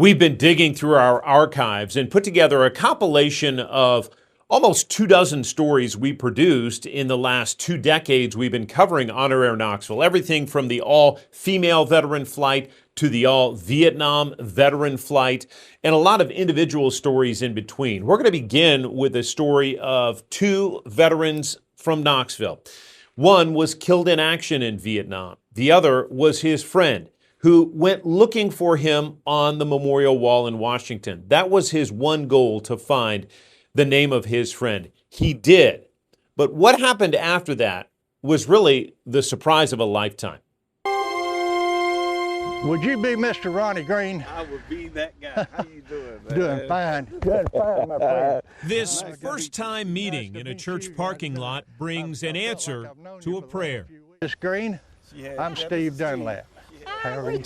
We've been digging through our archives and put together a compilation of almost 24 stories we produced in the last 2 decades. We've been covering HonorAir Knoxville, everything from the all-female veteran flight to the all-Vietnam veteran flight, and a lot of individual stories in between. We're going to begin with a story of 2 veterans from Knoxville. One was killed in action in Vietnam. The other was his friend, who went looking for him on the memorial wall in Washington. That was his one goal, to find the name of his friend. He did. But what happened after that was really the surprise of a lifetime. Would you be Mr. Ronnie Green? I would be that guy. How you doing, man? Doing fine. Doing fine, my friend. This first-time meeting in a church parking lot brings an answer to a prayer. Miss Green, I'm Steve Dunlap. How are you?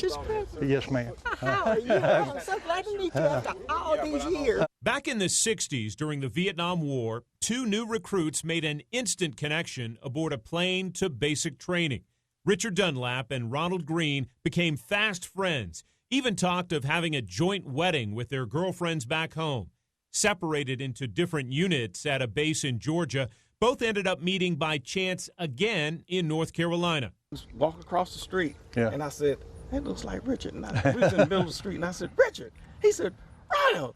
Yes, ma'am. How are you? I'm so glad to meet you after all these years. Back in the 60s, during the Vietnam War, 2 new recruits made an instant connection aboard a plane to basic training. Richard Dunlap and Ronald Green became fast friends, even talked of having a joint wedding with their girlfriends back home. Separated into different units at a base in Georgia, both ended up meeting by chance again in North Carolina. Walk across the street, Yeah. and I said, "It looks like Richard." And we was in the middle of the street, and I said, "Richard." He said, "Ronald."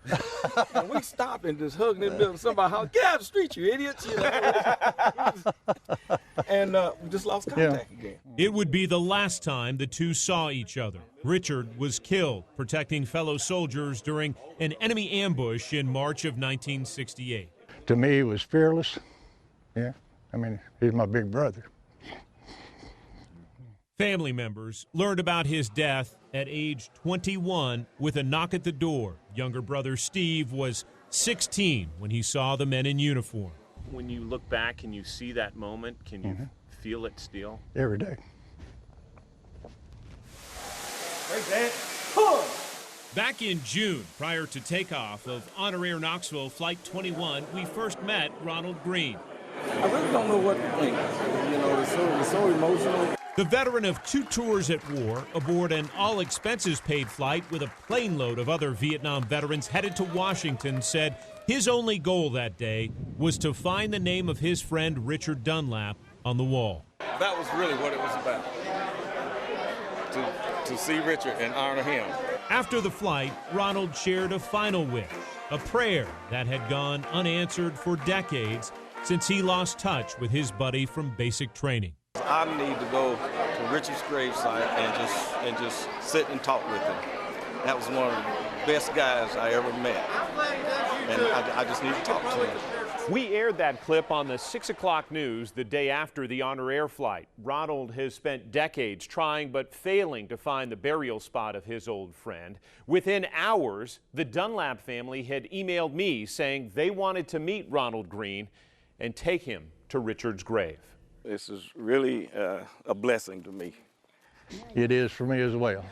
And we stopped and just hugged in the middle. Somebody hollered, "Get out of the street, you idiots!" You know? And we just lost contact again. It would be the last time the 2 saw each other. Richard was killed protecting fellow soldiers during an enemy ambush in March of 1968. To me, he was fearless. Yeah, I mean, he's my big brother. Family members learned about his death at age 21 with a knock at the door. Younger brother Steve was 16 when he saw the men in uniform. When you look back and you see that moment, can you feel it still? Every day. Back in June, prior to takeoff of HonorAir Knoxville Flight 21, we first met Ronald Green. I really don't know what to think. You know, it's so emotional. The veteran of 2 tours at war, aboard an all-expenses-paid flight with a plane load of other Vietnam veterans headed to Washington, said his only goal that day was to find the name of his friend Richard Dunlap on the wall. That was really what it was about. To see Richard and honor him. After the flight, Ronald shared a final wish, a prayer that had gone unanswered for decades since he lost touch with his buddy from basic training. I need to go to Richard's gravesite and just sit and talk with him. That was one of the best guys I ever met, and I just need to talk to him. We aired that clip on the 6 o'clock news the day after the HonorAir flight. Ronald has spent decades trying but failing to find the burial spot of his old friend. Within hours, the Dunlap family had emailed me saying they wanted to meet Ronald Green and take him to Richard's grave. This is really a blessing to me. It is for me as well.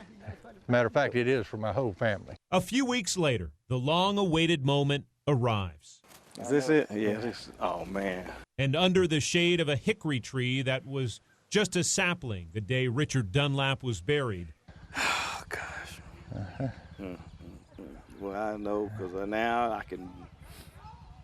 Matter of fact, it is for my whole family. A few weeks later, the long-awaited moment arrives. Is this it? Yeah. Oh, man. And under the shade of a hickory tree that was just a sapling the day Richard Dunlap was buried. Oh, gosh. Well, I know, because now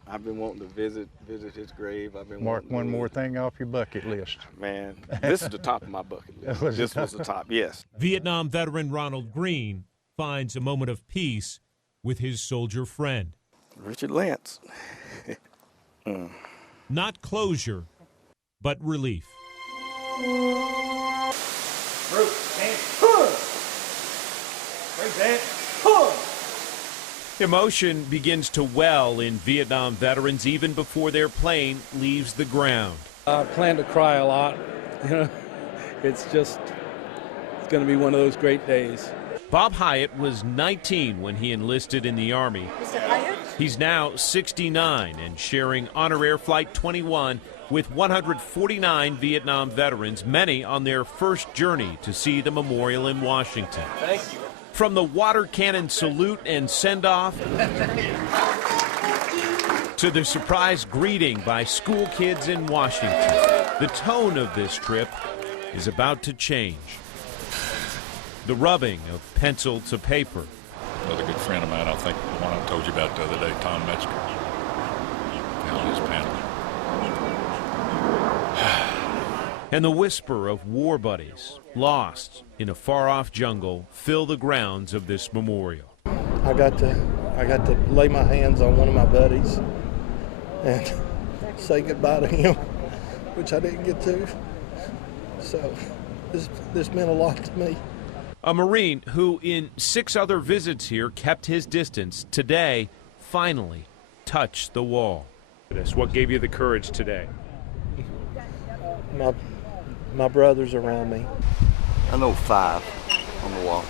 I've been wanting to visit his grave. Mark one more thing off your bucket list. Man, this is the top of my bucket list. This was the top, yes. Vietnam veteran Ronald Green finds a moment of peace with his soldier friend. Richard Lance. Not closure, but relief. Emotion begins to well in Vietnam veterans even before their plane leaves the ground. I plan to cry a lot. You know, it's going to be one of those great days. Bob Hyatt was 19 when he enlisted in the Army. He's now 69 and sharing HonorAir Flight 21 with 149 Vietnam veterans, many on their first journey to see the memorial in Washington. Thank you. From the water cannon salute and send-off to the surprise greeting by school kids in Washington, the tone of this trip is about to change. The rubbing of pencil to paper. Another good think the one I told you about the other day, Tom Metzger, on his panel. And the whisper of war buddies lost in a far-off jungle fill the grounds of this memorial. I got to lay my hands on one of my buddies and say goodbye to him, which I didn't get to. So this meant a lot to me. A Marine who in 6 other visits here kept his distance, today finally touched the wall. What gave you the courage today? My brothers around me. I know 5 on the wall.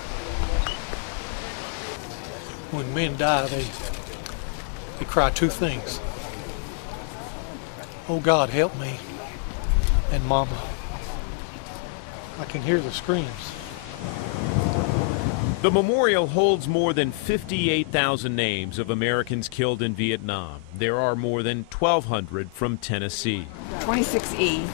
When men die, they cry 2 things. Oh God, help me, and Mama. I can hear the screams. The memorial holds more than 58,000 names of Americans killed in Vietnam. There are more than 1,200 from Tennessee. 26E.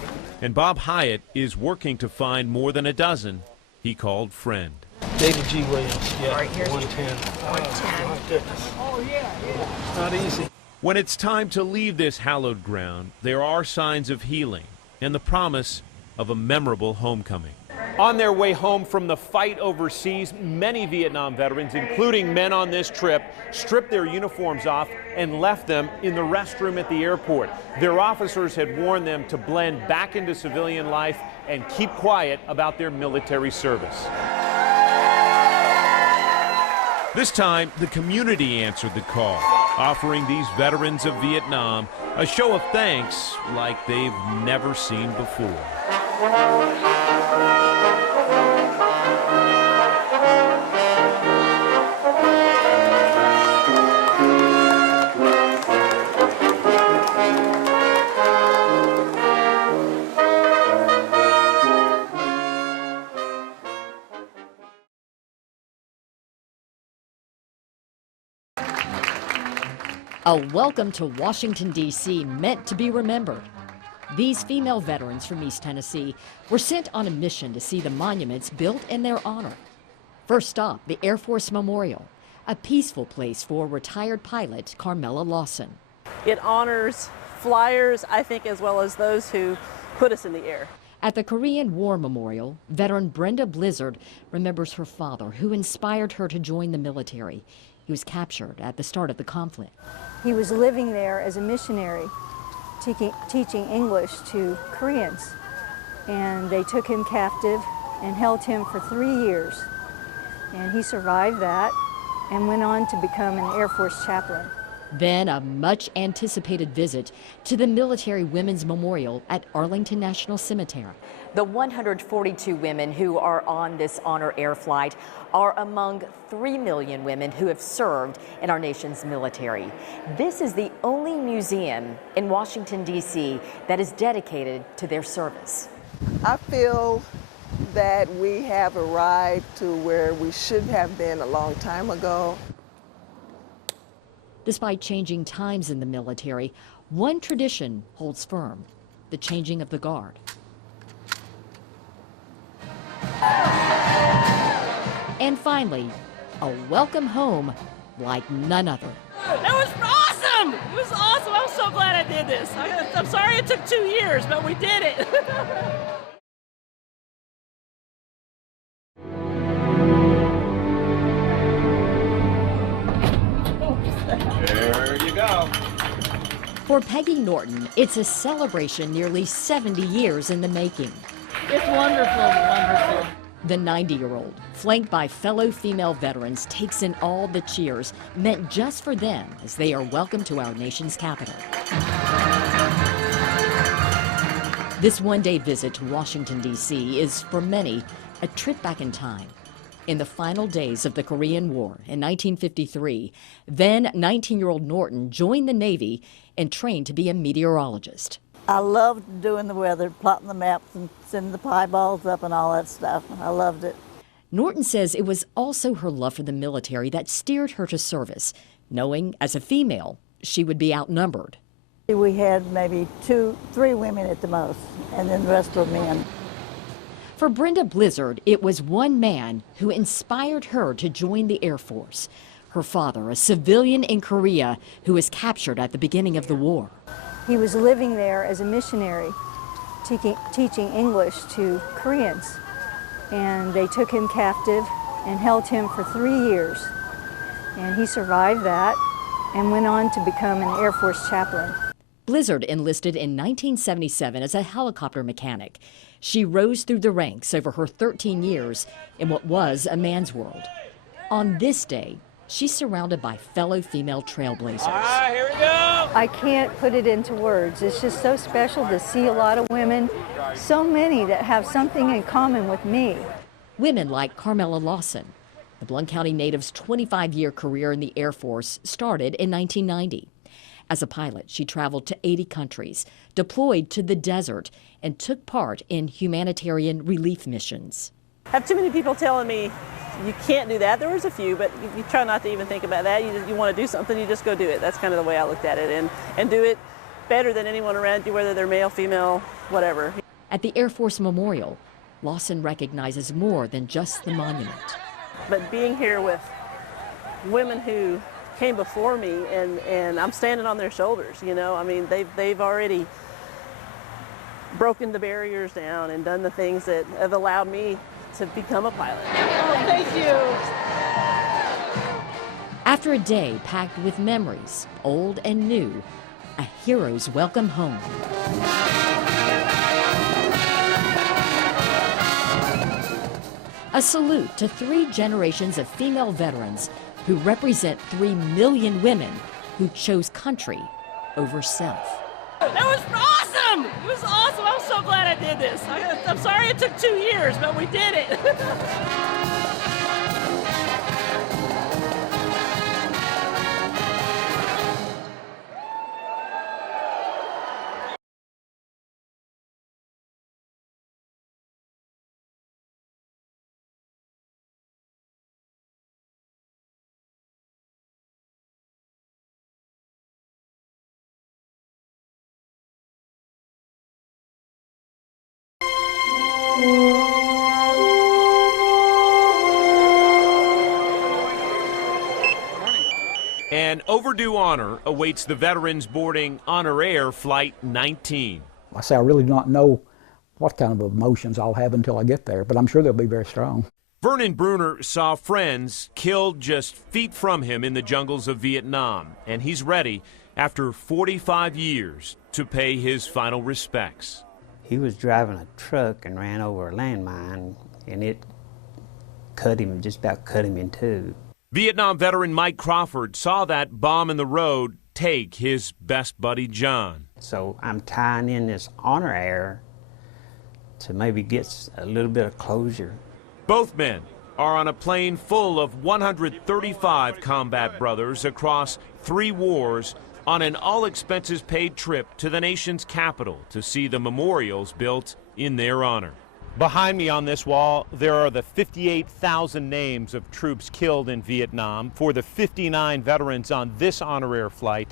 And Bob Hyatt is working to find more than a dozen he called friend. David G. Williams, yeah, Right here. 110. 110. My goodness. Oh, yeah. Not easy. When it's time to leave this hallowed ground, there are signs of healing and the promise of a memorable homecoming. On their way home from the fight overseas, many Vietnam veterans, including men on this trip, stripped their uniforms off and left them in the restroom at the airport. Their officers had warned them to blend back into civilian life and keep quiet about their military service. This time, the community answered the call, offering these veterans of Vietnam a show of thanks like they've never seen before. A welcome to Washington, D.C. meant to be remembered. These female veterans from East Tennessee were sent on a mission to see the monuments built in their honor. First stop, the Air Force Memorial, a peaceful place for retired pilot Carmela Lawson. It honors flyers, I think, as well as those who put us in the air. At the Korean War Memorial, veteran Brenda Blizzard remembers her father, who inspired her to join the military. He was captured at the start of the conflict. He was living there as a missionary, teaching English to Koreans. And they took him captive and held him for 3 years. And he survived that and went on to become an Air Force chaplain. Then a much-anticipated visit to the Military Women's Memorial at Arlington National Cemetery. The 142 women who are on this Honor Air flight are among 3 million women who have served in our nation's military. This is the only museum in Washington, D.C. that is dedicated to their service. I feel that we have arrived to where we should have been a long time ago. Despite changing times in the military, one tradition holds firm: the changing of the guard. And finally, a welcome home like none other. That was awesome! It was awesome. I'm so glad I did this. I'm sorry it took 2 years, but we did it. There you go. For Peggy Norton, it's a celebration nearly 70 years in the making. It's wonderful, wonderful. The 90-year-old, flanked by fellow female veterans, takes in all the cheers meant just for them as they are welcomed to our nation's capital. This one-day visit to Washington, D.C. is, for many, a trip back in time. In the final days of the Korean War in 1953, then 19-year-old Norton joined the Navy and trained to be a meteorologist. I loved doing the weather, plotting the maps and sending the pie balls up and all that stuff. I loved it. Norton says it was also her love for the military that steered her to service, knowing as a female she would be outnumbered. We had maybe 2, 3 women at the most, and then the rest were men. For Brenda Blizzard, it was one man who inspired her to join the Air Force. Her father, a civilian in Korea who was captured at the beginning of the war. He was living there as a missionary, teaching English to Koreans. And they took him captive and held him for 3 years. And he survived that and went on to become an Air Force chaplain. Blizzard enlisted in 1977 as a helicopter mechanic. She rose through the ranks over her 13 years in what was a man's world. On this day, she's surrounded by fellow female trailblazers. All right, here we go. I can't put it into words. It's just so special to see a lot of women, so many that have something in common with me. Women like Carmela Lawson. The Blount County native's 25-year career in the Air Force started in 1990. As a pilot, she traveled to 80 countries, deployed to the desert, and took part in humanitarian relief missions. I have too many people telling me you can't do that. There was a few, but you try not to even think about that. You want to do something, you just go do it. That's kind of the way I looked at it, and do it better than anyone around you, whether they're male, female, whatever. At the Air Force Memorial, Lawson recognizes more than just the monument. But being here with women who came before me, and I'm standing on their shoulders, you know, I mean, they've already broken the barriers down and done the things that have allowed me to become a pilot. Oh, thank you. After a day packed with memories, old and new, a hero's welcome home. A salute to 3 generations of female veterans who represent 3 million women who chose country over self. That was awesome! It was awesome. I'm so glad I did this. I'm sorry it took 2 years, but we did it. An overdue honor awaits the veterans boarding HonorAir Flight 19. I say I really do not know what kind of emotions I'll have until I get there, but I'm sure they'll be very strong. Vernon Bruner saw friends killed just feet from him in the jungles of Vietnam, and he's ready, after 45 years, to pay his final respects. He was driving a truck and ran over a landmine, and it cut him, just about cut him in two. Vietnam veteran Mike Crawford saw that bomb in the road take his best buddy John. So I'm tying in this HonorAir to maybe get a little bit of closure. Both men are on a plane full of 135 combat brothers across 3 wars on an all-expenses-paid trip to the nation's capital to see the memorials built in their honor. Behind me on this wall, there are the 58,000 names of troops killed in Vietnam. For the 59 veterans on this HonorAir flight,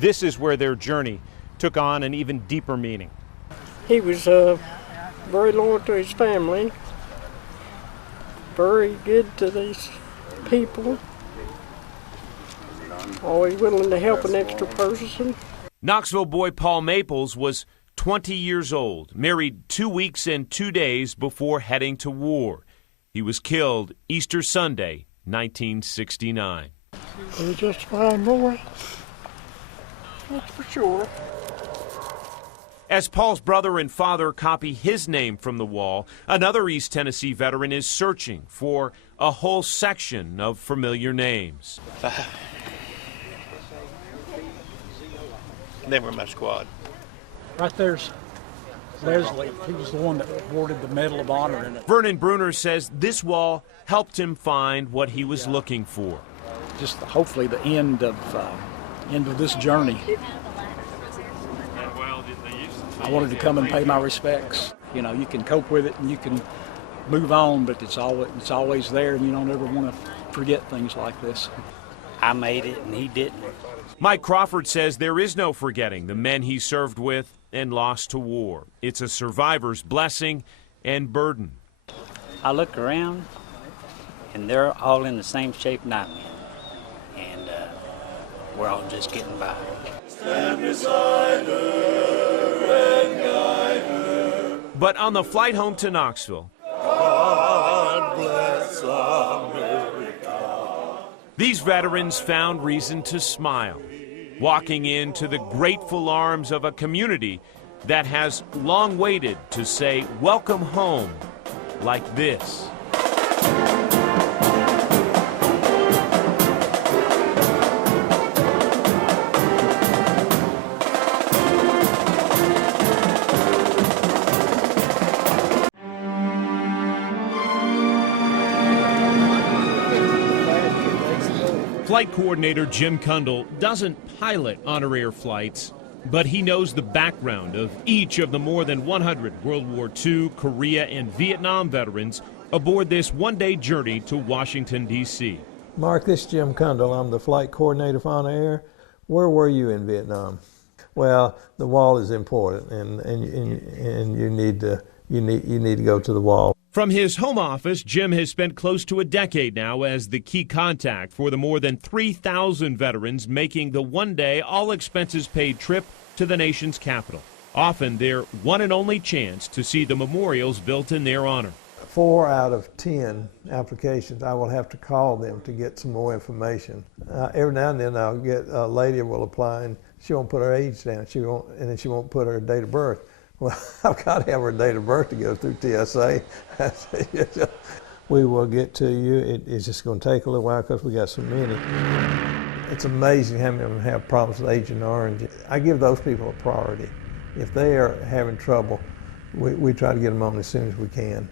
this is where their journey took on an even deeper meaning. He was very loyal to his family, very good to these people, always willing to help an extra person. Knoxville boy Paul Maples was 20 years old, married 2 weeks and 2 days before heading to war. He was killed Easter Sunday, 1969. He was just a fine boy, that's for sure. As Paul's brother and father copy his name from the wall, another East Tennessee veteran is searching for a whole section of familiar names. They were my squad. Right there's Leslie. He was the one that awarded the Medal of Honor in it. Vernon Bruner says this wall helped him find what he was looking for. Just hopefully the end of this journey. I wanted to come and pay my respects. You know, you can cope with it and you can move on, but it's always there, and you don't ever want to forget things like this. I made it and he didn't. Mike Crawford says there is no forgetting the men he served with and lost to war. It's a survivor's blessing and burden. I look around and they're all in the same shape I'm in. we're all just getting by. Stand beside her and guide her. But on the flight home to Knoxville, God bless America, these veterans found reason to smile, walking into the grateful arms of a community that has long waited to say welcome home like this. Flight coordinator Jim Kundle doesn't pilot HonorAir flights, but he knows the background of each of the more than 100 World War II, Korea, and Vietnam veterans aboard this one-day journey to Washington, D.C. Mark, this is Jim Kundle. I'm the flight coordinator for HonorAir. Where were you in Vietnam? Well, the wall is important, and you need to go to the wall. From his home office, Jim has spent close to a decade now as the key contact for the more than 3,000 veterans making the one-day, all-expenses-paid trip to the nation's capital. Often their one and only chance to see the memorials built in their honor. 4 out of 10 applications, I will have to call them to get some more information. Every now and then I'll get a lady will apply and she won't put her age down, and then she won't put her date of birth. Well, I've got to have her date of birth to go through TSA. We will get to you. It's just going to take a little while because we got so many. It's amazing how many of them have problems with Agent Orange. I give those people a priority. If they are having trouble, we try to get them on as soon as we can.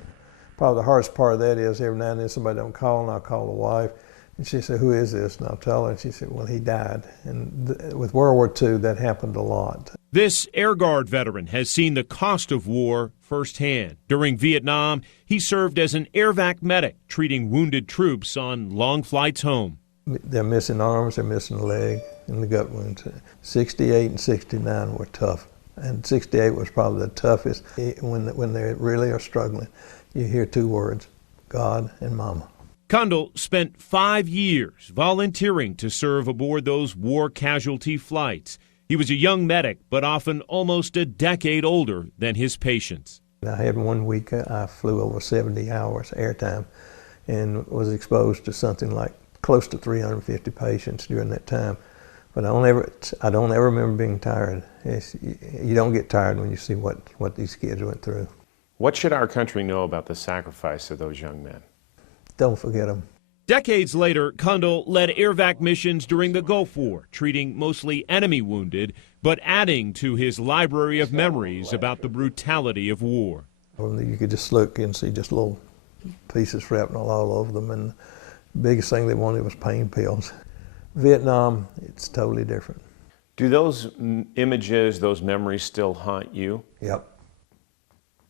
Probably the hardest part of that is every now and then somebody don't call, and I'll call the wife. And she said, "Who is this?" And I'll tell her, and she said, "Well, he died." And with World War II, that happened a lot. This Air Guard veteran has seen the cost of war firsthand. During Vietnam, he served as an airvac medic, treating wounded troops on long flights home. They're missing arms, they're missing a leg, and the gut wounds. 68 and 69 were tough, and 68 was probably the toughest. When they really are struggling, you hear 2 words: God and Mama. Kundle spent 5 years volunteering to serve aboard those war casualty flights. He was a young medic, but often almost a decade older than his patients. I had one week I flew over 70 hours airtime and was exposed to something like close to 350 patients during that time. But I don't ever remember being tired. You don't get tired when you see what these kids went through. What should our country know about the sacrifice of those young men? Don't forget them. Decades later, Kundle led airvac missions during the Gulf War, treating mostly enemy wounded, but adding to his library of memories about the brutality of war. You could just look and see just little pieces shrapnel all over them, and the biggest thing they wanted was pain pills. Vietnam, it's totally different. Do those images, those memories still haunt you? Yep.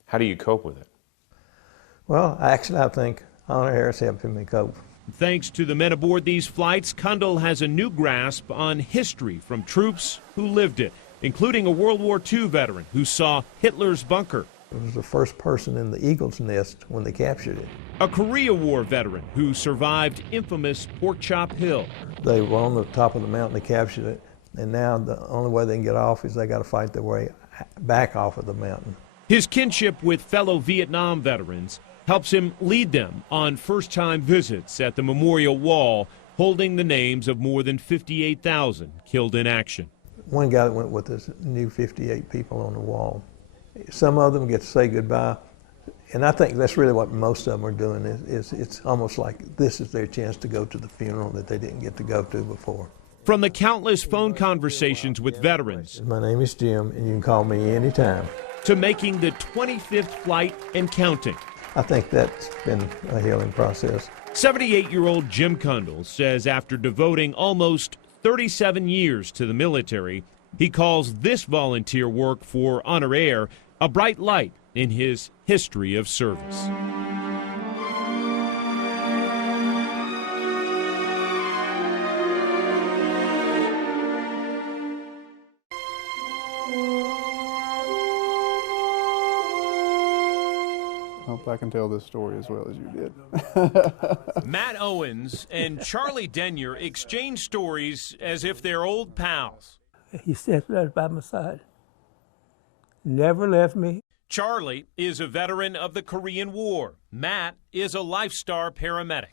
How do you cope with it? Well, actually, I think HonorAir is helping me cope. Thanks to the men aboard these flights, Kundle has a new grasp on history from troops who lived it, including a World War II veteran who saw Hitler's bunker. I was the first person in the Eagle's Nest when they captured it. A Korea War veteran who survived infamous Pork Chop Hill. They were on the top of the mountain, they captured it, and now the only way they can get off is they got to fight their way back off of the mountain. His kinship with fellow Vietnam veterans helps him lead them on first-time visits at the memorial wall, holding the names of more than 58,000 killed in action. One guy that went with us knew 58 people on the wall. Some of them get to say goodbye, and I think that's really what most of them are doing. Is it's almost like this is their chance to go to the funeral that they didn't get to go to before. From the countless phone conversations with veterans. My name is Jim, and you can call me anytime. To making the 25th flight and counting. I think that's been a healing process. 78-year-old Jim Kundle says after devoting almost 37 years to the military, he calls this volunteer work for HonorAir a bright light in his history of service. if I can tell this story as well as you did. Matt Owens and Charlie Denyer exchange stories as if they're old pals. He sat right by my side. Never left me. Charlie is a veteran of the Korean War. Matt is a Lifestar paramedic.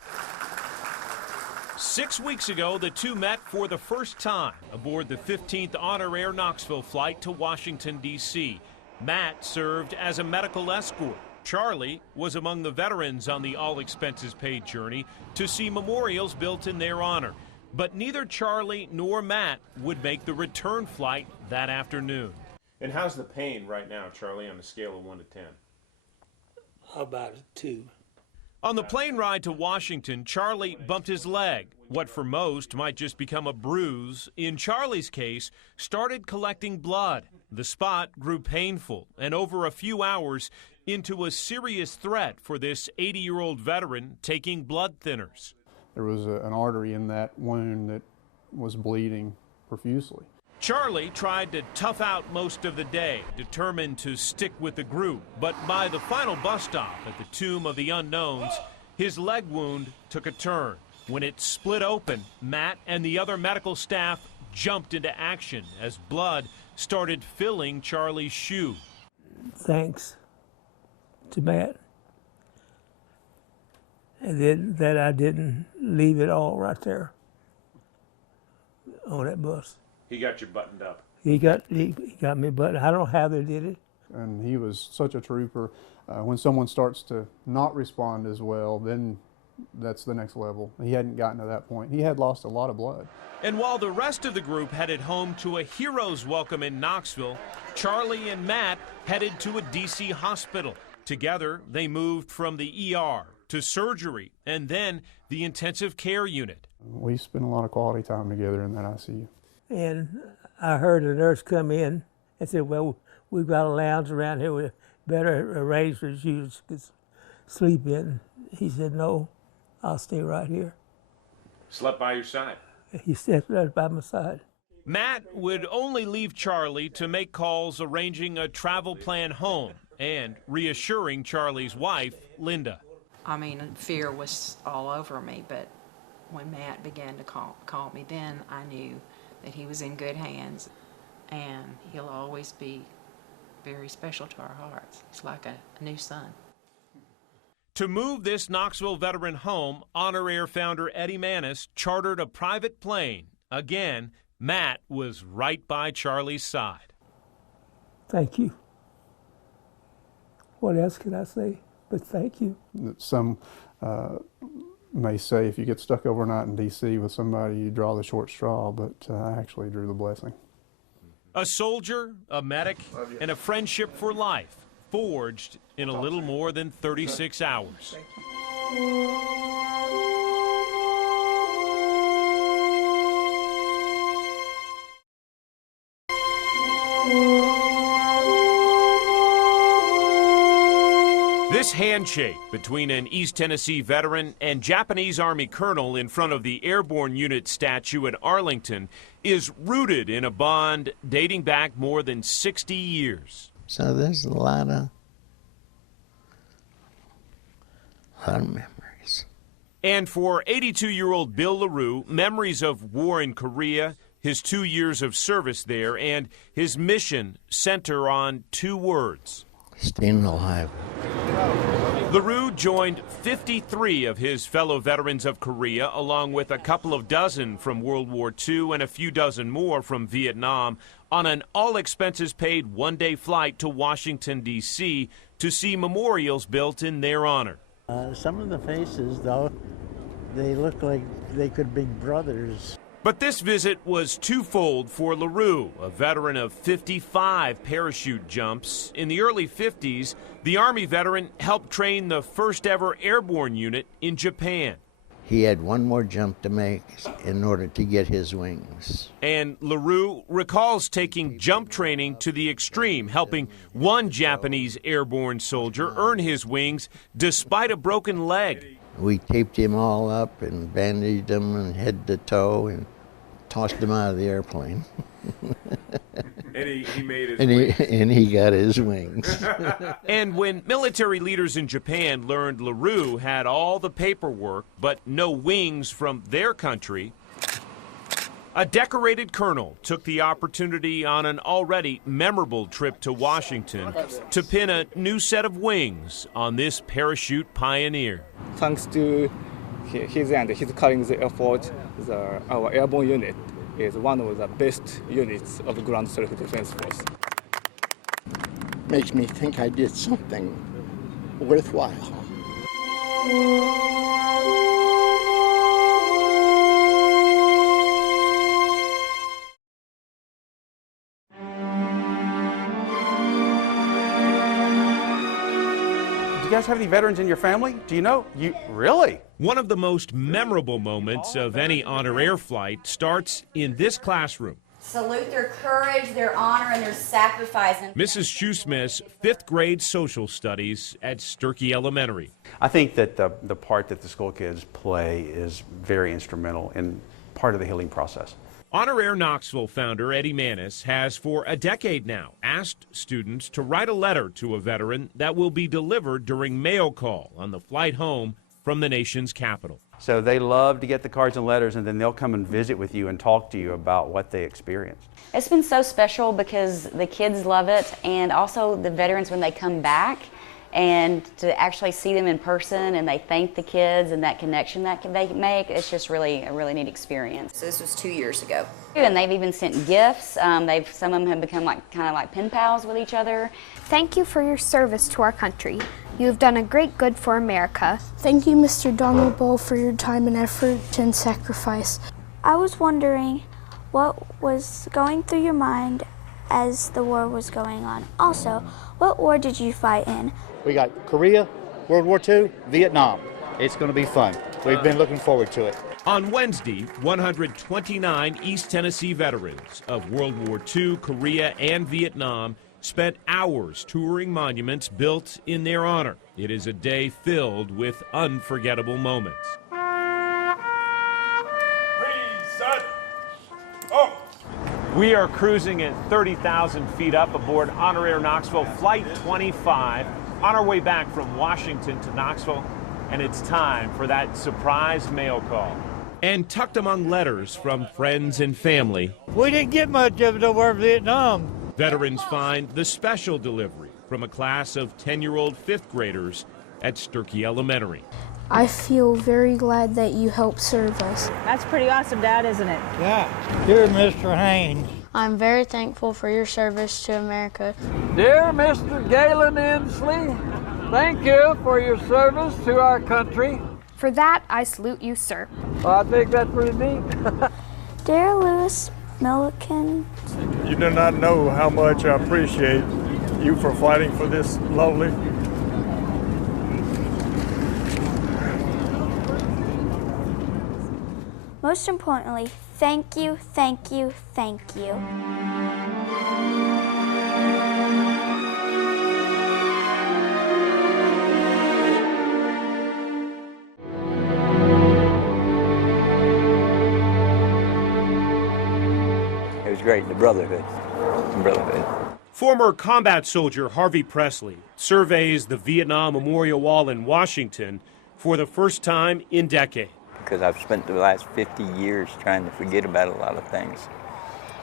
6 weeks ago, the two met for the first time aboard the 15th HonorAir Knoxville flight to Washington, D.C. Matt served as a medical escort. Charlie was among the veterans on the all-expenses-paid journey to see memorials built in their honor. But neither Charlie nor Matt would make the return flight that afternoon. And how's the pain right now, Charlie, on a scale of 1 to 10? About a 2. On the plane ride to Washington, Charlie bumped his leg. What for most might just become a bruise, in Charlie's case, started collecting blood. The spot grew painful, and over a few hours, into a serious threat for this 80-year-old veteran taking blood thinners. There was an artery in that wound that was bleeding profusely. Charlie tried to tough out most of the day, determined to stick with the group. But by the final bus stop at the Tomb of the Unknowns, his leg wound took a turn. When it split open, Matt and the other medical staff jumped into action as blood started filling Charlie's shoe. Thanks to Matt. And then that I didn't leave it all right there on that bus. He got you buttoned up. He got me buttoned. I don't know how they did it. And he was such a trooper. When someone starts to not respond as well, then that's the next level. He hadn't gotten to that point. He had lost a lot of blood. And while the rest of the group headed home to a hero's welcome in Knoxville, Charlie and Matt headed to a D.C. hospital. Together, they moved from the ER to surgery and then the intensive care unit. We spent a lot of quality time together in that ICU. And I heard a nurse come in and said, well, we've got a lounge around here. We better arrange for you to sleep in. He said, no, I'll stay right here. Slept by your side. He slept right by my side. Matt would only leave Charlie to make calls arranging a travel plan home and reassuring Charlie's wife, Linda. I mean, fear was all over me, but when Matt began to call me then, I knew that he was in good hands, and he'll always be very special to our hearts. It's like a new son. To move this Knoxville veteran home, HonorAir founder Eddie Manis chartered a private plane. Again, Matt was right by Charlie's side. Thank you. What else can I say but thank you? Some may say if you get stuck overnight in D.C. with somebody, you draw the short straw, but I actually drew the blessing. A soldier, a medic, and a friendship for life, forged in a little more than 36 hours. This handshake between an East Tennessee veteran and Japanese Army colonel in front of the Airborne Unit statue in Arlington is rooted in a bond dating back more than 60 years. So there's a lot of memories. And for 82-year-old Bill LaRue, memories of war in Korea, his 2 years of service there, and his mission center on two words: staying alive. LaRue joined 53 of his fellow veterans of Korea, along with a couple of dozen from World War II and a few dozen more from Vietnam, on an all-expenses-paid one-day flight to Washington, D.C. to see memorials built in their honor. Some of the faces, though, they look like they could be brothers. But this visit was twofold for LaRue, a veteran of 55 parachute jumps. In the early 50s, the Army veteran helped train the first ever airborne unit in Japan. He had one more jump to make in order to get his wings. And LaRue recalls taking jump training to the extreme, helping one Japanese airborne soldier earn his wings despite a broken leg. We taped him all up and bandaged him and head to toe and tossed him out of the airplane. And he made his wings. And he got his wings. And when military leaders in Japan learned LaRue had all the paperwork but no wings from their country, a decorated colonel took the opportunity on an already memorable trip to Washington to pin a new set of wings on this parachute pioneer. Thanks to his and his colleagues' effort, our airborne unit is one of the best units of the ground self-defense force. Makes me think I did something worthwhile. Do you guys have any veterans in your family? Do you know? Really? One of the most memorable moments of any Honor Air flight starts in this classroom. Salute their courage, their honor, and their sacrifice. Mrs. Shoesmith's 5th grade social studies at Sturkey Elementary. I think that the part that the school kids play is very instrumental in part of the healing process. HonorAir Knoxville founder Eddie Manis has for a decade now asked students to write a letter to a veteran that will be delivered during mail call on the flight home from the nation's capital. So they love to get the cards and letters, and then they'll come and visit with you and talk to you about what they experienced. It's been so special because the kids love it, and also the veterans when they come back, and to actually see them in person and they thank the kids and that connection that they make, it's just really a really neat experience. So this was 2 years ago. And they've even sent gifts. Some of them have become kind of like pen pals with each other. Thank you for your service to our country. You have done a great good for America. Thank you, Mr. Donald Bull, for your time and effort and sacrifice. I was wondering what was going through your mind as the war was going on. Also, what war did you fight in? We got Korea, World War II, Vietnam. It's going to be fun. We've been looking forward to it. On Wednesday, 129 East Tennessee veterans of World War II, Korea, and Vietnam spent hours touring monuments built in their honor. It is a day filled with unforgettable moments. We are cruising at 30,000 feet up aboard HonorAir Knoxville Flight 25 on our way back from Washington to Knoxville, and it's time for that surprise mail call. And tucked among letters from friends and family, we didn't get much of it over in Vietnam. Veterans find the special delivery from a class of 10-year-old 5th graders at Sturkey Elementary. I feel very glad that you helped serve us. That's pretty awesome, Dad, isn't it? Yeah. Dear Mr. Haynes. I'm very thankful for your service to America. Dear Mr. Galen Inslee, thank you for your service to our country. For that, I salute you, sir. Well, I think that's pretty neat. Dear Lewis Milliken. You do not know how much I appreciate you for fighting for this lovely. Most importantly, thank you, thank you, thank you. It was great, the brotherhood. Former combat soldier Harvey Presley surveys the Vietnam Memorial Wall in Washington for the first time in decades. Because I've spent the last 50 years trying to forget about a lot of things,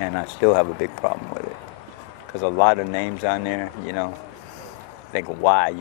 and I still have a big problem with it. Because a lot of names on there, think why,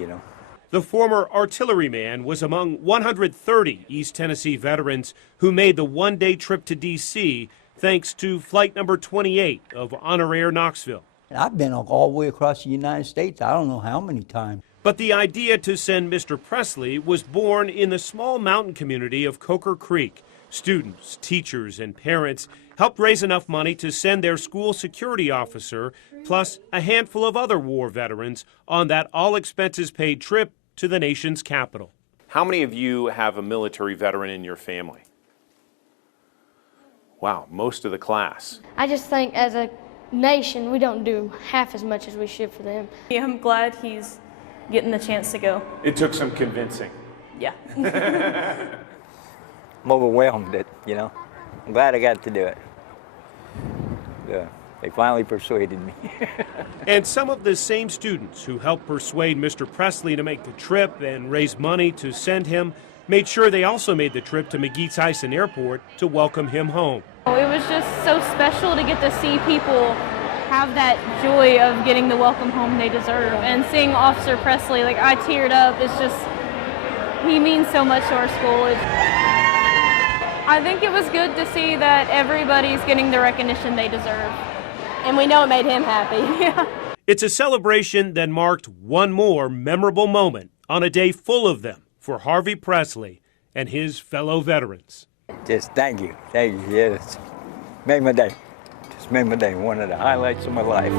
The former artilleryman was among 130 East Tennessee veterans who made the one-day trip to D.C. thanks to flight number 28 of HonorAir Knoxville. I've been all the way across the United States, I don't know how many times. But the idea to send Mr. Presley was born in the small mountain community of Coker Creek. Students, teachers, and parents helped raise enough money to send their school security officer, plus a handful of other war veterans, on that all-expenses-paid trip to the nation's capital. How many of you have a military veteran in your family? Wow, most of the class. I just think as a nation, we don't do half as much as we should for them. Yeah, I'm glad he's getting the chance to go. It took some convincing. Yeah. I'm overwhelmed I'm glad I got to do it. they finally persuaded me. And some of the same students who helped persuade Mr. Presley to make the trip and raise money to send him made sure they also made the trip to McGeets-Hyson Airport to welcome him home. It was just so special to get to see people have that joy of getting the welcome home they deserve. And seeing Officer Presley, like, I teared up. It's just, he means so much to our school. I think it was good to see that everybody's getting the recognition they deserve. And we know it made him happy. It's a celebration that marked one more memorable moment on a day full of them for Harvey Presley and his fellow veterans. Just thank you. Thank you. Yeah, it's made my day. Just made my day. One of the highlights of my life.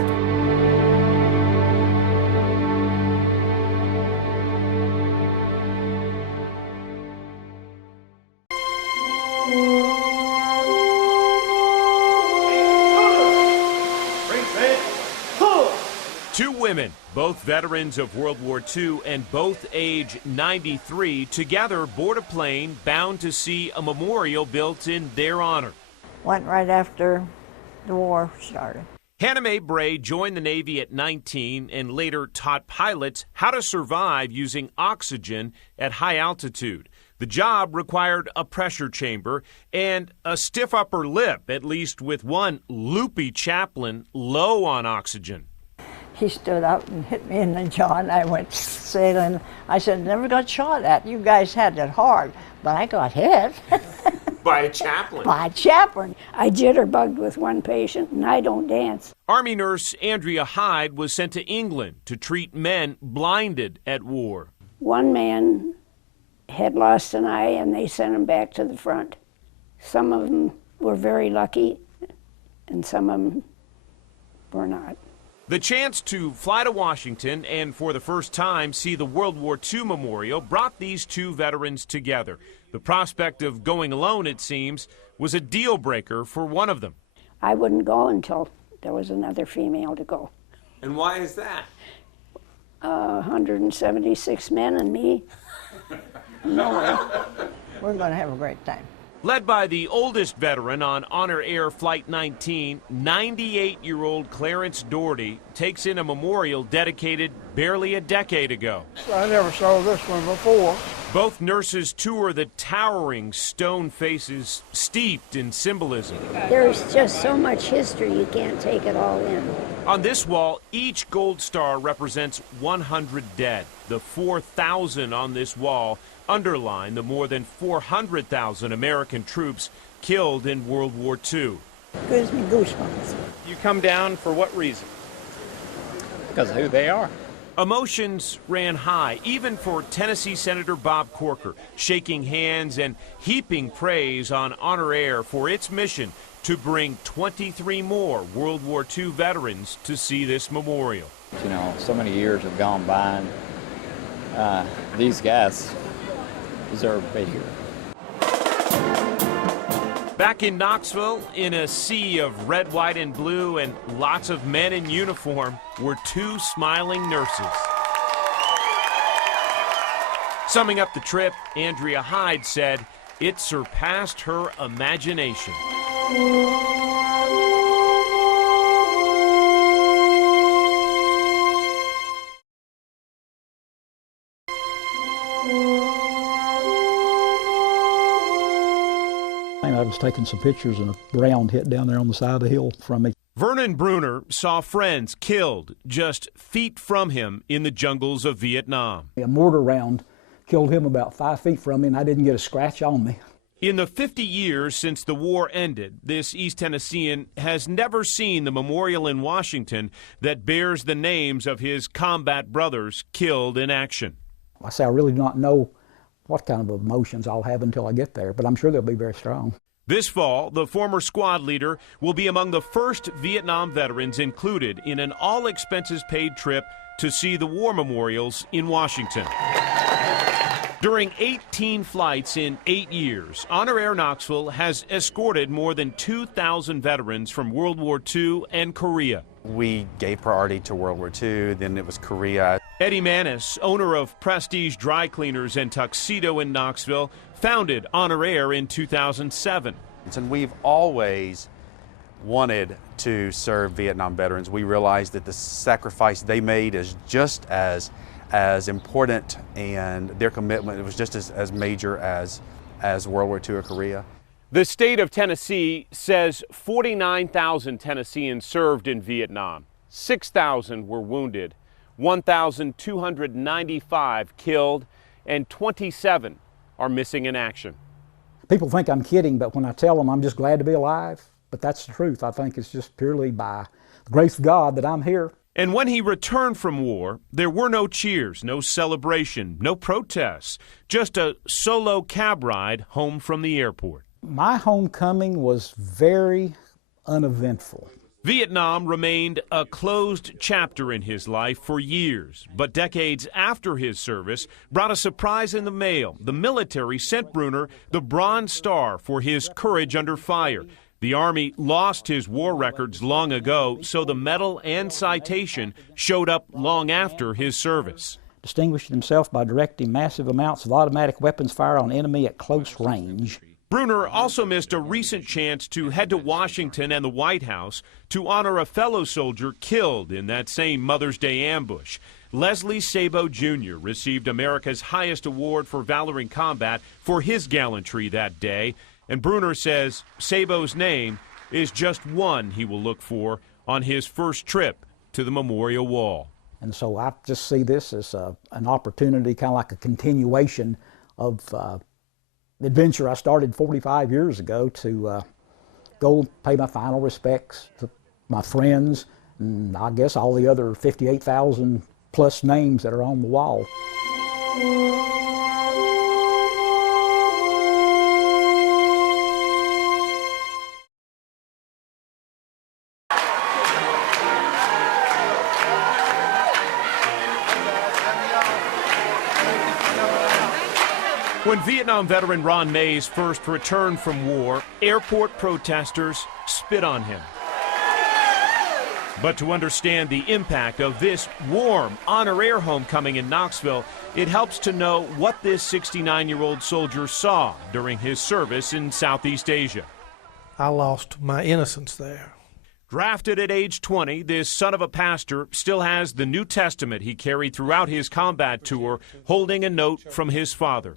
Two women, both veterans of World War II and both age 93, together board a plane bound to see a memorial built in their honor. Went right after the war started. Hannah Mae Bray joined the Navy at 19 and later taught pilots how to survive using oxygen at high altitude. The job required a pressure chamber and a stiff upper lip, at least with one loopy chaplain low on oxygen. He stood up and hit me in the jaw, and I went sailing. I said, never got shot at. You guys had it hard, but I got hit. By a chaplain. By a chaplain. I jitterbugged with one patient, and I don't dance. Army nurse Andrea Hyde was sent to England to treat men blinded at war. One man had lost an eye, and they sent him back to the front. Some of them were very lucky, and some of them were not. The chance to fly to Washington and for the first time see the World War II memorial brought these two veterans together. The prospect of going alone, it seems, was a deal breaker for one of them. I wouldn't go until there was another female to go. And why is that? 176 men and me. No way. We're going to have a great time. Led by the oldest veteran on HonorAir Flight 19, 98-year-old Clarence Doherty takes in a memorial dedicated barely a decade ago. I never saw this one before. Both nurses tour the towering stone faces steeped in symbolism. There's just so much history, you can't take it all in. On this wall, each gold star represents 100 dead. The 4,000 on this wall underline the more than 400,000 American troops killed in World War II. Gives me goosebumps. You come down for what reason? Because of who they are. Emotions ran high, even for Tennessee Senator Bob Corker, shaking hands and heaping praise on HonorAir for its mission to bring 23 more World War II veterans to see this memorial. You know, so many years have gone by, and these guys deserve to be here. Back in Knoxville, in a sea of red, white, and blue, and lots of men in uniform, were two smiling nurses. Summing up the trip, Andrea Hyde said, it surpassed her imagination. I was taking some pictures and a round hit down there on the side of the hill from me. Vernon Bruner saw friends killed just feet from him in the jungles of Vietnam. A mortar round killed him about 5 feet from me, and I didn't get a scratch on me. In the 50 years since the war ended, this East Tennessean has never seen the memorial in Washington that bears the names of his combat brothers killed in action. I say I really do not know what kind of emotions I'll have until I get there, but I'm sure they'll be very strong. This fall, the former squad leader will be among the first Vietnam veterans included in an all-expenses-paid trip to see the war memorials in Washington. During 18 flights in 8 years, HonorAir Knoxville has escorted more than 2,000 veterans from World War II and Korea. We gave priority to World War II, then it was Korea. Eddie Manis, owner of Prestige Dry Cleaners and Tuxedo in Knoxville, founded HonorAir in 2007. And we've always wanted to serve Vietnam veterans. We realized that the sacrifice they made is just as important, and their commitment was just as major as World War II or Korea. The state of Tennessee says 49,000 Tennesseans served in Vietnam. 6,000 were wounded, 1,295 killed, and 27 are missing in action. People think I'm kidding, but when I tell them I'm just glad to be alive, but that's the truth. I think it's just purely by the grace of God that I'm here. And when he returned from war, there were no cheers, no celebration, no protests, just a solo cab ride home from the airport. My homecoming was very uneventful. Vietnam remained a closed chapter in his life for years, but decades after his service brought a surprise in the mail. The military sent Bruner the Bronze Star for his courage under fire. The Army lost his war records long ago, so the medal and citation showed up long after his service. Distinguished himself by directing massive amounts of automatic weapons fire on enemy at close range. Bruner also missed a recent chance to head to Washington and the White House to honor a fellow soldier killed in that same Mother's Day ambush. Leslie Sabo Jr. received America's highest award for valor in combat for his gallantry that day. And Bruner says Sabo's name is just one he will look for on his first trip to the memorial wall. And so I just see this as an opportunity, kind of like a continuation of the adventure I started 45 years ago to go pay my final respects to my friends and I guess all the other 58,000 plus names that are on the wall. When Vietnam veteran Ron Mays first returned from war, airport protesters spit on him. But to understand the impact of this warm HonorAir homecoming in Knoxville, it helps to know what this 69-year-old soldier saw during his service in Southeast Asia. I lost my innocence there. Drafted at age 20, this son of a pastor still has the New Testament he carried throughout his combat tour, holding a note from his father.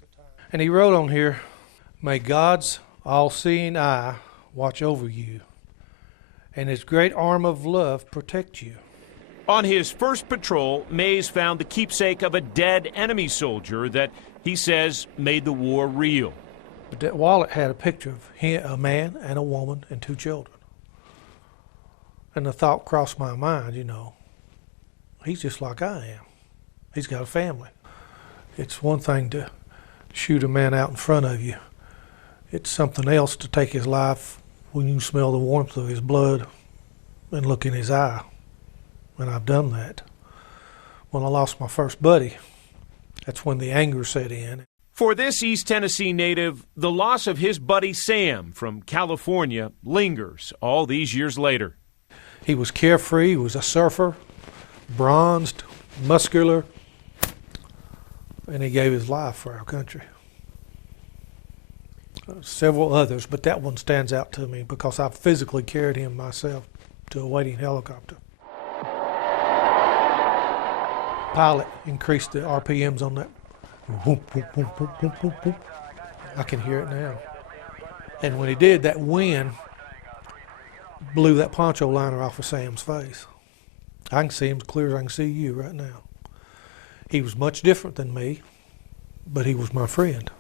And he wrote on here, "May God's all-seeing eye watch over you, and his great arm of love protect you." On his first patrol, Mays found the keepsake of a dead enemy soldier that he says made the war real. But that wallet had a picture of him, a man and a woman and 2 children. And the thought crossed my mind, he's just like I am. He's got a family. It's one thing to shoot a man out in front of you. It's something else to take his life when you smell the warmth of his blood and look in his eye. And I've done that. When I lost my first buddy, that's when the anger set in. For this East Tennessee native, the loss of his buddy Sam from California lingers all these years later. He was carefree, he was a surfer, bronzed, muscular, and he gave his life for our country. Several others, but that one stands out to me because I physically carried him myself to a waiting helicopter. Pilot increased the RPMs on that. I can hear it now. And when he did, that wind blew that poncho liner off of Sam's face. I can see him as clear as I can see you right now. He was much different than me, but he was my friend.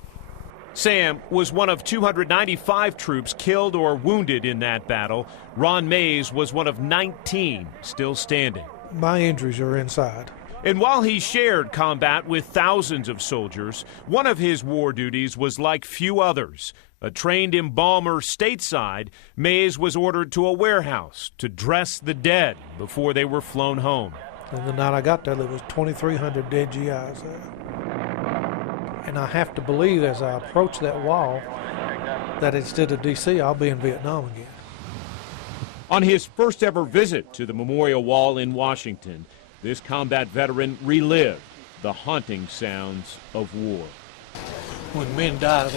Sam was one of 295 troops killed or wounded in that battle. Ron Mays was one of 19 still standing. My injuries are inside. And while he shared combat with thousands of soldiers, one of his war duties was like few others. A trained embalmer stateside, Mays was ordered to a warehouse to dress the dead before they were flown home. And the night I got there was 2,300 dead GIs there. And I have to believe as I approach that wall that instead of D.C., I'll be in Vietnam again. On his first ever visit to the memorial wall in Washington, this combat veteran relived the haunting sounds of war. When men die,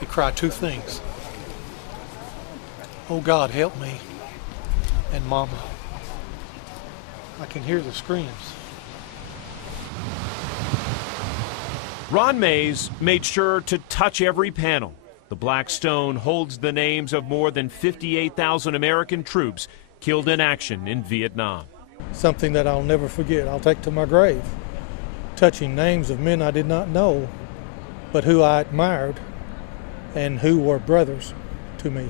they cry 2 things. Oh, God, help me. And Mama. I can hear the screams. Ron Mays made sure to touch every panel. The Black Stone holds the names of more than 58,000 American troops killed in action in Vietnam. Something that I'll never forget. I'll take to my grave. Touching names of men I did not know, but who I admired and who were brothers to me.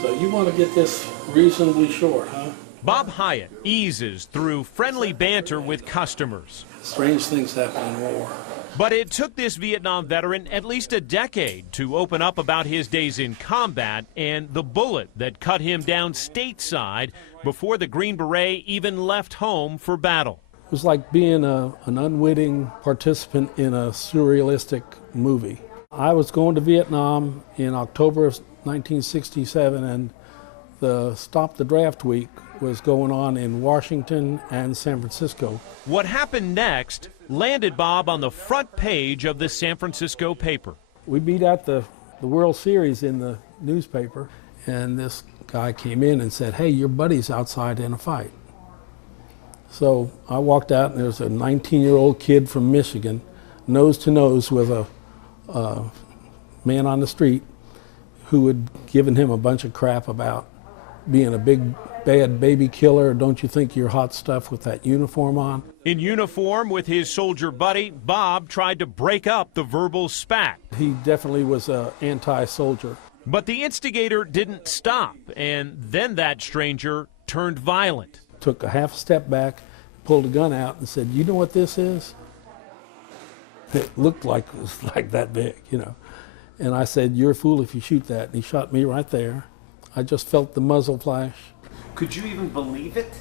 So you want to get this reasonably short, huh? Bob Hyatt eases through friendly banter with customers. Strange things happen in war. But it took this Vietnam veteran at least a decade to open up about his days in combat and the bullet that cut him down stateside before the Green Beret even left home for battle. It was like being an unwitting participant in a surrealistic movie. I was going to Vietnam in October of 1967, and the Stop the Draft Week was going on in Washington and San Francisco. What happened next landed Bob on the front page of the San Francisco paper. We beat out the World Series in the newspaper, and this guy came in and said, "Hey, your buddy's outside in a fight." So I walked out, and there's a 19-year-old kid from Michigan, nose to nose with a man on the street who had given him a bunch of crap about being a big bad baby killer. Don't you think you're hot stuff with that uniform on? In uniform with his soldier buddy, Bob tried to break up the verbal spat. He definitely was an anti-soldier. But the instigator didn't stop, and then that stranger turned violent. Took a half step back, pulled a gun out and said, "You know what this is?" It looked like it was like that big, you know. And I said, "You're a fool if you shoot that." And he shot me right there. I just felt the muzzle flash. Could you even believe it?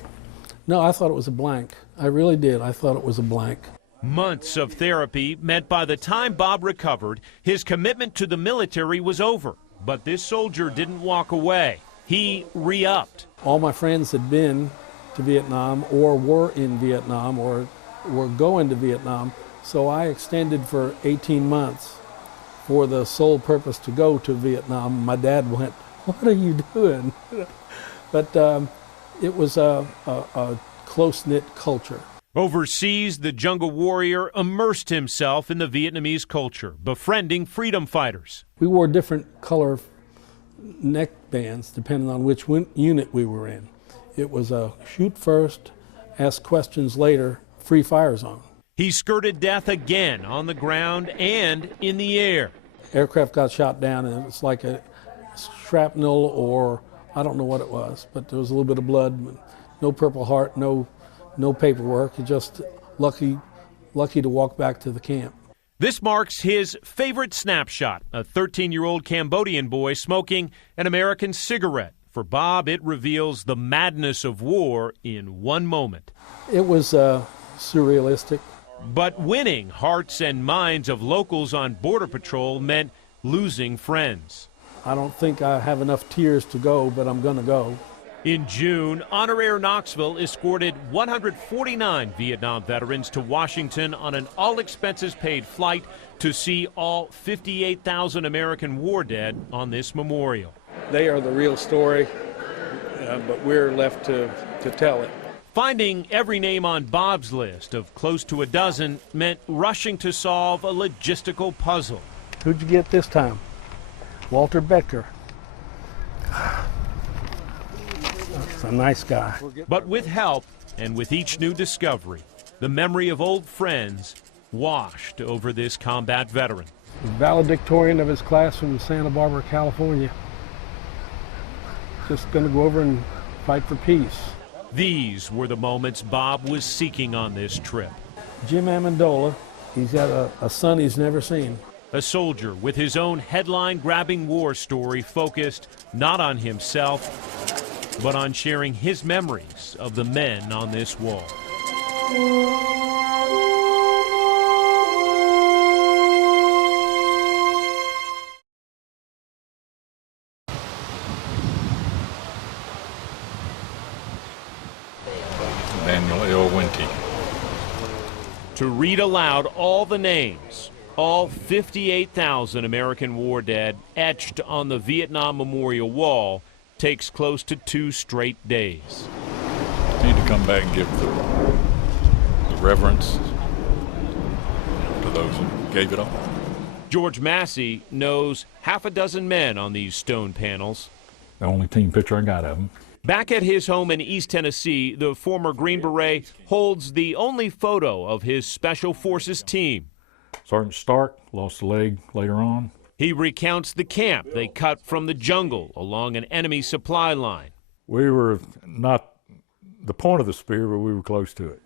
No, I thought it was a blank. I really did. I thought it was a blank. Months of therapy meant by the time Bob recovered, his commitment to the military was over. But this soldier didn't walk away. He re-upped. All my friends had been to Vietnam or were in Vietnam or were going to Vietnam, so I extended for 18 months for the sole purpose to go to Vietnam. My dad went, "What are you doing?" But it was a close-knit culture. Overseas, the jungle warrior immersed himself in the Vietnamese culture, befriending freedom fighters. We wore different color neck bands depending on which unit we were in. It was a shoot first, ask questions later, free fire zone. He skirted death again on the ground and in the air. Aircraft got shot down, and it was like a shrapnel, or I don't know what it was, but there was a little bit of blood. No Purple Heart, no paperwork. Just lucky to walk back to the camp. This marks his favorite snapshot, a 13-year-old Cambodian boy smoking an American cigarette. For Bob, it reveals the madness of war in one moment. It was surrealistic. But winning hearts and minds of locals on Border Patrol meant losing friends. I don't think I have enough tears to go, but I'm going to go. In June, HonorAir Knoxville escorted 149 Vietnam veterans to Washington on an all-expenses-paid flight to see all 58,000 American war dead on this memorial. They are the real story, but we're left to tell it. Finding every name on Bob's list of close to a dozen meant rushing to solve a logistical puzzle. Who'd you get this time? Walter Becker. That's a nice guy. But with help and with each new discovery, the memory of old friends washed over this combat veteran. He's valedictorian of his class from Santa Barbara, California. Just going to go over and fight for peace. These were the moments Bob was seeking on this trip. Jim Amendola, he's got a son he's never seen. A soldier with his own headline-grabbing war story focused not on himself, but on sharing his memories of the men on this wall. To read aloud all the names, all 58,000 American war dead etched on the Vietnam Memorial Wall, takes close to 2 straight days. Need to come back and give the reverence to those who gave it all. George Massey knows half a dozen men on these stone panels. The only team picture I got of them. Back at his home in East Tennessee, the former Green Beret holds the only photo of his Special Forces team. Sergeant Stark lost a leg later on. He recounts the camp they cut from the jungle along an enemy supply line. We were not the point of the spear, but we were close to it.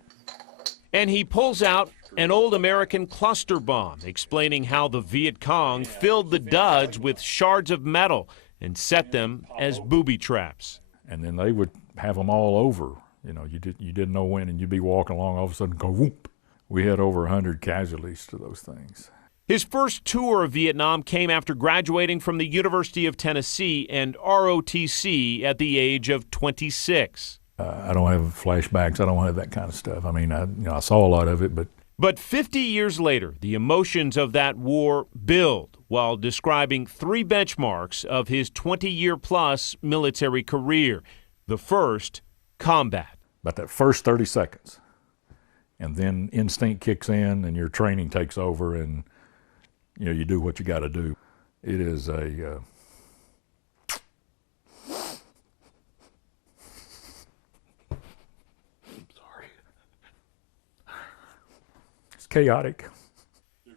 And he pulls out an old American cluster bomb, explaining how the Viet Cong filled the duds with shards of metal and set them as booby traps. And then they would have them all over. You know, you didn't know when, and you'd be walking along, all of a sudden go whoop. We had over 100 casualties to those things. His first tour of Vietnam came after graduating from the University of Tennessee and ROTC at the age of 26. I don't have flashbacks. I don't have that kind of stuff. I mean, I saw a lot of it, but... But 50 years later, the emotions of that war build while describing 3 benchmarks of his 20-year-plus military career. The first, combat. About that first 30 seconds. And then instinct kicks in and your training takes over and, you know, you do what you got to do. It is a... chaotic.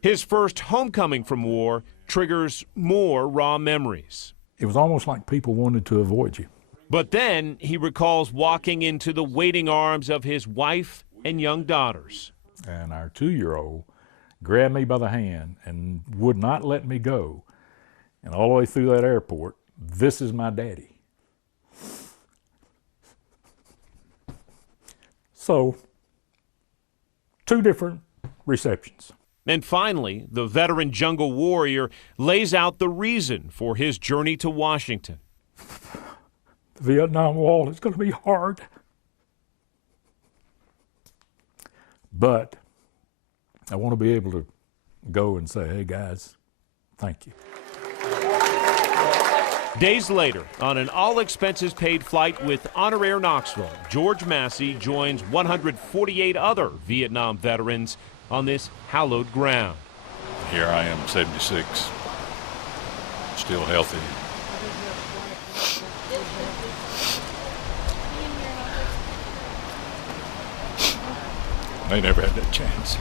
His first homecoming from war triggers more raw memories. It was almost like people wanted to avoid you. But then he recalls walking into the waiting arms of his wife and young daughters. And our 2-year-old grabbed me by the hand and would not let me go. And all the way through that airport, this is my daddy. So, 2 different receptions. And finally, the veteran jungle warrior lays out the reason for his journey to Washington. The Vietnam Wall is going to be hard. But I want to be able to go and say, hey guys, thank you. Days later, on an all-expenses-paid flight with HonorAir Knoxville, George Massey joins 148 other Vietnam veterans on this hallowed ground. Here I am, 76, still healthy. They never had that chance.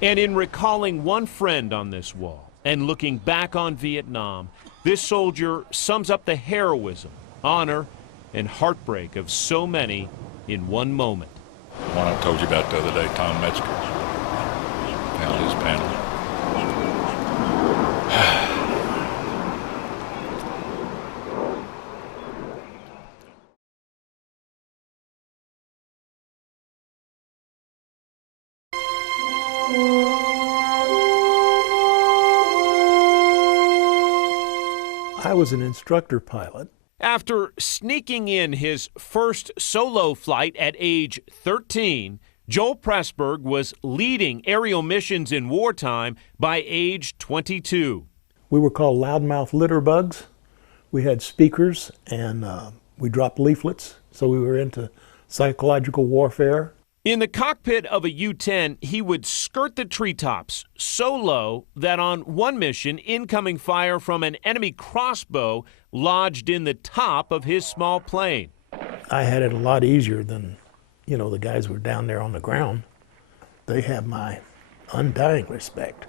And in recalling one friend on this wall and looking back on Vietnam, this soldier sums up the heroism, honor, and heartbreak of so many in one moment. The one I told you about the other day, Tom Metzger. Found his panel. I was an instructor pilot. After sneaking in his first solo flight at age 13, Joel Pressburg was leading aerial missions in wartime by age 22. We were called loudmouth litter bugs. We had speakers and we dropped leaflets, so we were into psychological warfare. In the cockpit of a U-10, he would skirt the treetops so low that on one mission, incoming fire from an enemy crossbow lodged in the top of his small plane. I had it a lot easier than, you know, the guys who were down there on the ground. They have my undying respect.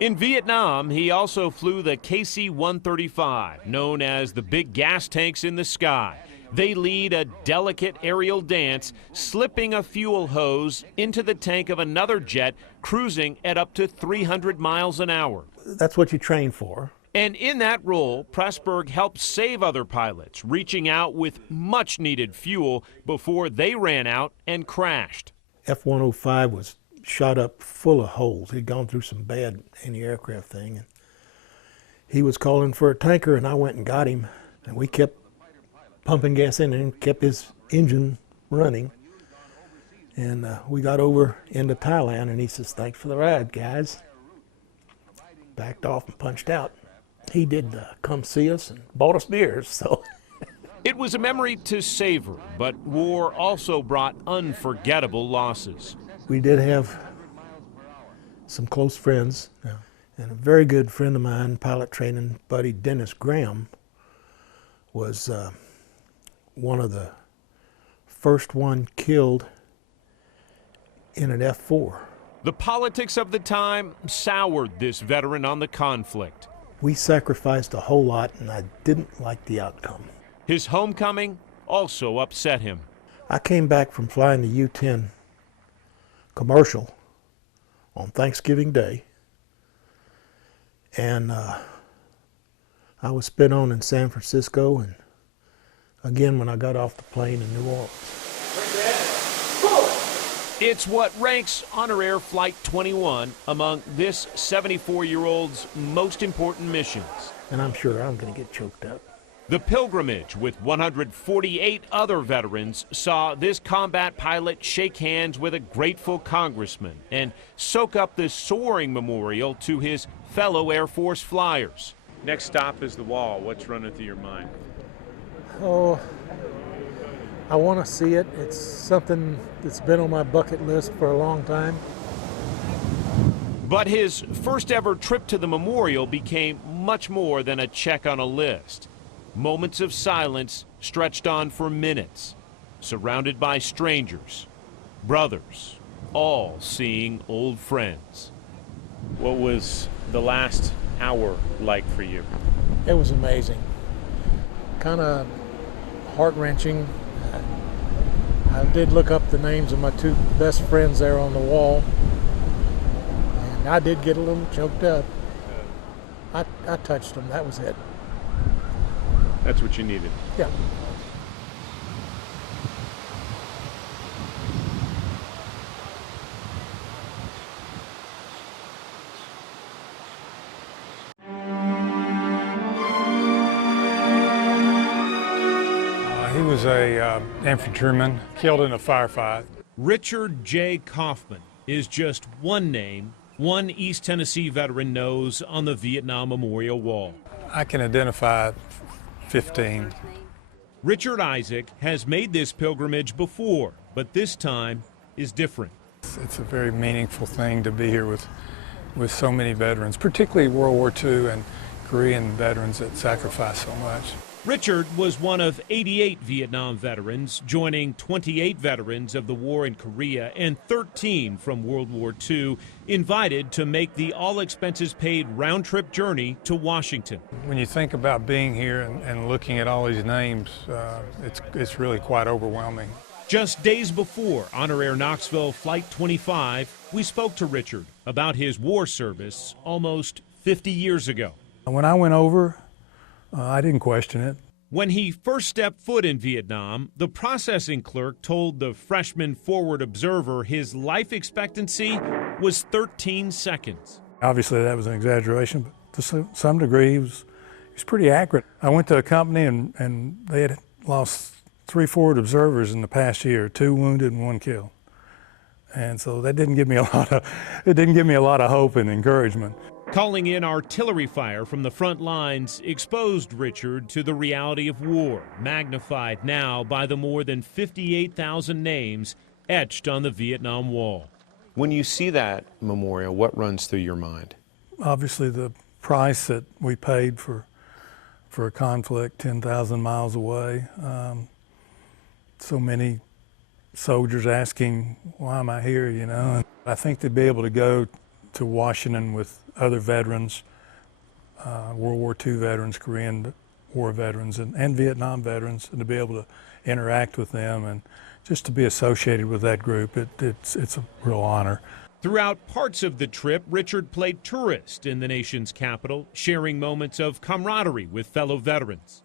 In Vietnam, he also flew the KC-135, known as the big gas tanks in the sky. They lead a delicate aerial dance, slipping a fuel hose into the tank of another jet, cruising at up to 300 miles an hour. That's what you train for. And in that role, Pressburg helped save other pilots, reaching out with much-needed fuel before they ran out and crashed. F-105 was shot up full of holes. He'd gone through some bad anti-aircraft thing. And he was calling for a tanker, and I went and got him, and we kept pumping gas in and kept his engine running. And we got over into Thailand, and he says, "Thanks for the ride, guys." Backed off and punched out. He did come see us and bought us beers, so. It was a memory to savor, but war also brought unforgettable losses. We did have some close friends, and a very good friend of mine, pilot training buddy Dennis Graham, was one of the first one killed in an F-4. The politics of the time soured this veteran on the conflict. We sacrificed a whole lot, and I didn't like the outcome. His homecoming also upset him. I came back from flying the U-10 commercial on Thanksgiving Day, and I was spit on in San Francisco, and again when I got off the plane in New Orleans. It's what ranks HonorAir Flight 21 among this 74-year-old's most important missions. And I'm sure I'm going to get choked up. The pilgrimage with 148 other veterans saw this combat pilot shake hands with a grateful congressman and soak up this soaring memorial to his fellow Air Force flyers. Next stop is the wall. What's running through your mind? Oh, I want to see it. It's something that's been on my bucket list for a long time. But his first ever trip to the memorial became much more than a check on a list. Moments of silence stretched on for minutes, surrounded by strangers, brothers, all seeing old friends. What was the last hour like for you? It was amazing. Kind of heart-wrenching. I did look up the names of my two best friends there on the wall, and I did get a little choked up. I touched them, that was it. That's what you needed. Yeah. He was a infantryman killed in a firefight. Richard J. Kaufman is just one name one East Tennessee veteran knows on the Vietnam Memorial Wall. I can identify 15. Richard Isaac has made this pilgrimage before, but this time is different. It's a very meaningful thing to be here with so many veterans, particularly World War II and Korean veterans that sacrificed so much. Richard was one of 88 Vietnam veterans, joining 28 veterans of the war in Korea and 13 from World War II, invited to make the all-expenses-paid round-trip journey to Washington. When you think about being here and looking at all these names, it's really quite overwhelming. Just days before HonorAir Knoxville Flight 25, we spoke to Richard about his war service almost 50 years ago. When I went over, I didn't question it. When he first stepped foot in Vietnam, the processing clerk told the freshman forward observer his life expectancy was 13 seconds. Obviously that was an exaggeration, but to some degree he was pretty accurate. I went to a company and they had lost 3 forward observers in the past year, 2 wounded and 1 killed. And so that didn't give me a lot of hope and encouragement. Calling in artillery fire from the front lines exposed Richard to the reality of war, magnified now by the more than 58,000 names etched on the Vietnam Wall. When you see that memorial, what runs through your mind? Obviously the price that we paid for a conflict 10,000 miles away. So many soldiers asking, why am I here, you know? And I think to be able to go to Washington with other veterans, World War II veterans, Korean War veterans, and Vietnam veterans, and to be able to interact with them and just to be associated with that group, it's a real honor. Throughout parts of the trip, Richard played tourist in the nation's capital, sharing moments of camaraderie with fellow veterans.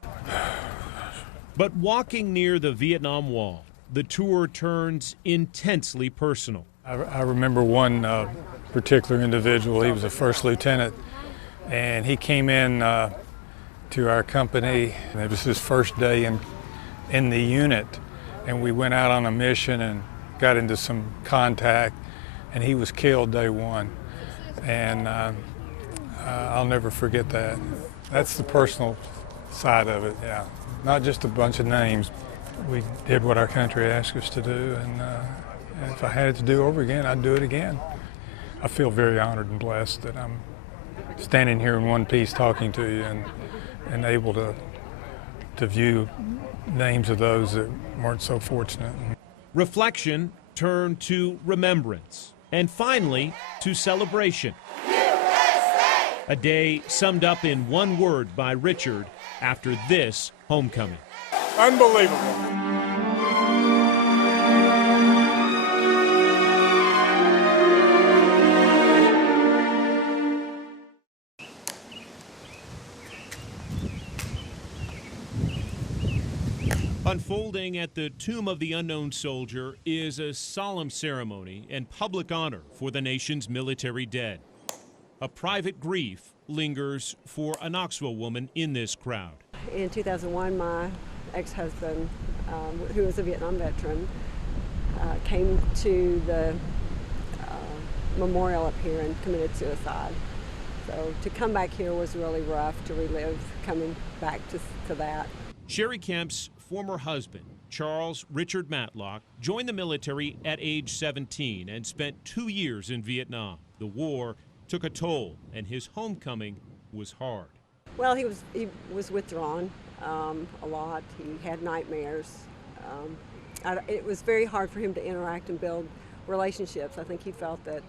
But walking near the Vietnam Wall, the tour turns intensely personal. I remember one particular individual. He was a first lieutenant, and he came in to our company. It was his first day in the unit, and we went out on a mission, and got into some contact, and he was killed day one. And I'll never forget that. That's the personal side of it, yeah. Not just a bunch of names. We did what our country asked us to do, and if I had it to do over again, I'd do it again. I feel very honored and blessed that I'm standing here in one piece talking to you and able to view names of those that weren't so fortunate. Reflection turned to remembrance, and finally to celebration. USA! A day summed up in one word by Richard after this homecoming. Unbelievable. Unfolding at the Tomb of the Unknown Soldier is a solemn ceremony and public honor for the nation's military dead. A private grief lingers for a Knoxville woman in this crowd. In 2001, my ex-husband, who was a Vietnam veteran, came to the memorial up here and committed suicide. So to come back here was really rough, to relive coming back to that. Sherry Kemp's former husband, Charles Richard Matlock, joined the military at age 17 and spent 2 years in Vietnam. The war took a toll, and his homecoming was hard. Well, he was withdrawn a lot. He had nightmares. It was very hard for him to interact and build relationships. I think he felt that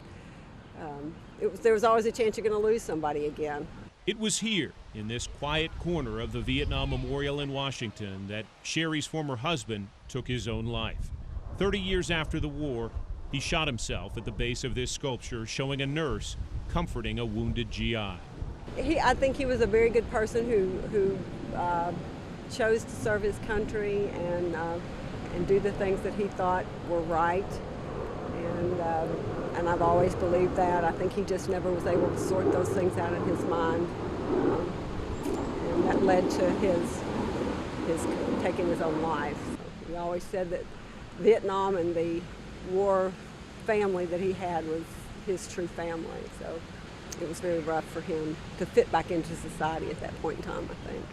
there was always a chance you're going to lose somebody again. It was here, in this quiet corner of the Vietnam Memorial in Washington, that Sherry's former husband took his own life. 30 years after the war, he shot himself at the base of this sculpture showing a nurse comforting a wounded GI. I think he was a very good person who chose to serve his country and do the things that he thought were right. And I've always believed that. I think he just never was able to sort those things out in his mind. And that led to his taking his own life. He always said that Vietnam and the war family that he had was his true family. So it was very rough for him to fit back into society at that point in time, I think.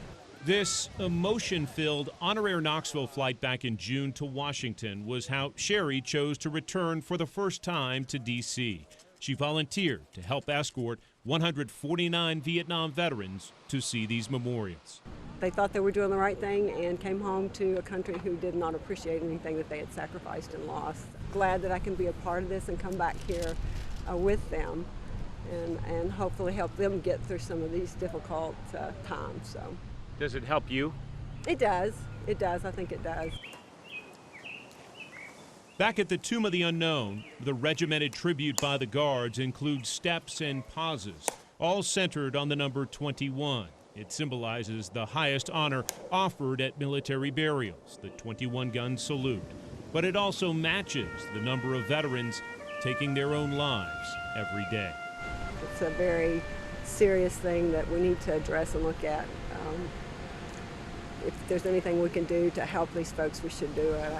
This emotion-filled HonorAir Knoxville flight back in June to Washington was how Sherry chose to return for the first time to D.C. She volunteered to help escort 149 Vietnam veterans to see these memorials. They thought they were doing the right thing and came home to a country who did not appreciate anything that they had sacrificed and lost. Glad that I can be a part of this and come back here with them and hopefully help them get through some of these difficult times. So. Does it help you? It does. It does. I think it does. Back at the Tomb of the Unknown, the regimented tribute by the guards includes steps and pauses, all centered on the number 21. It symbolizes the highest honor offered at military burials, the 21-gun salute. But it also matches the number of veterans taking their own lives every day. It's a very serious thing that we need to address and look at. If there's anything we can do to help these folks, we should do it.